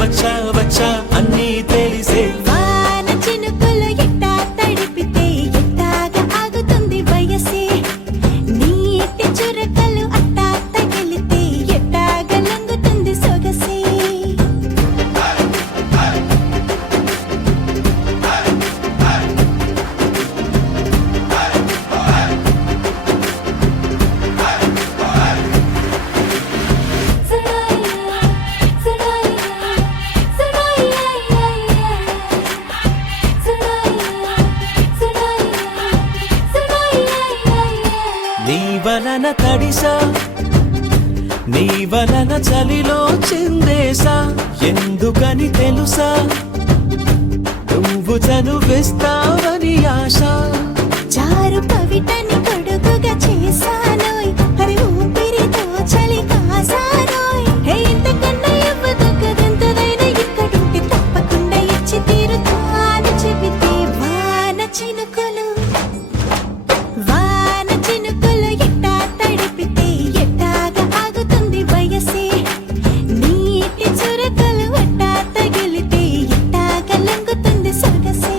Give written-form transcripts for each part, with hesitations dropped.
వచ్చా వచ్చా అన్నీ తెలిసే వాన చినుకులు ఎట్టా తడిపితే ఎట్టాగా ఆగుతుంది వయసే నీటి చురకలు అట్టా తగిలితే ఎట్టాగా లొంగుతుంది సొగసే నీ వలన తడిసా నీ వలన చలిలో చిందేసా ఎందుకని తెలుసా నువ్వు చనువిస్తావని ఆశ చారు పవిటని కొడుకుగా చేశానోయ్ అరే ఊపిరితో చలి కాసానోయ్ హే ఇంతకన్నా ఇవ్వదు కదెంతదైనా ఇక్కడుంటే తప్పకుండా ఇచ్చి తీరుతాను చెబితే వాన చినుకులు ఎట్టా తడిపితే ఎట్టాగా ఆగుతుంది వయసే నీటి చురకలు అట్టా తగిలితే ఎట్టాగా లొంగుతుంది సొగసే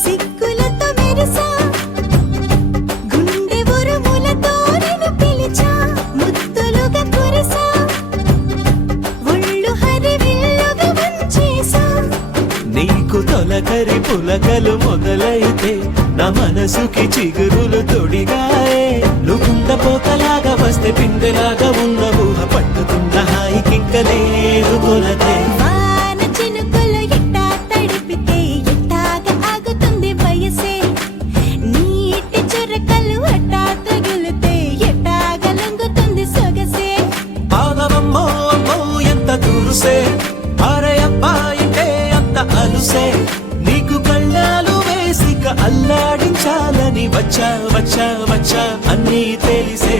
సిగ్గులతో మెరిసా గుండె ఉరుములతో నిన్ను పిలిచా ముద్దులుగా కురిసా ఒళ్ళు హరివిల్లుగా వంచేసా నీకు తొలకరి పులకలు మొదలైతే నా మనసుకి చిగురులు తొడిగాయే నువ్వుండ పోతలాగా వస్తే పిందెలాగా ఉన్న ఊహ పట్టుకున్న హాయికింక లేదు కొలతే వాన చినుకులు ఎట్టా తడిపితే ఎట్టాగా ఆగుతుంది వయసే నీటి చురకలు అట్టా తగిలితే ఎట్టాగా లొంగుతుంది సొగసే ఆగవమ్మో అమ్మో ఎంత దురుసే అరే అబ్బాయితే అంత అలుసే నీకు కళ్ళాలు వేసిక అల్లాడించాలని వచ్చా వచ్చా వచ్చా అన్నీ తెలిసే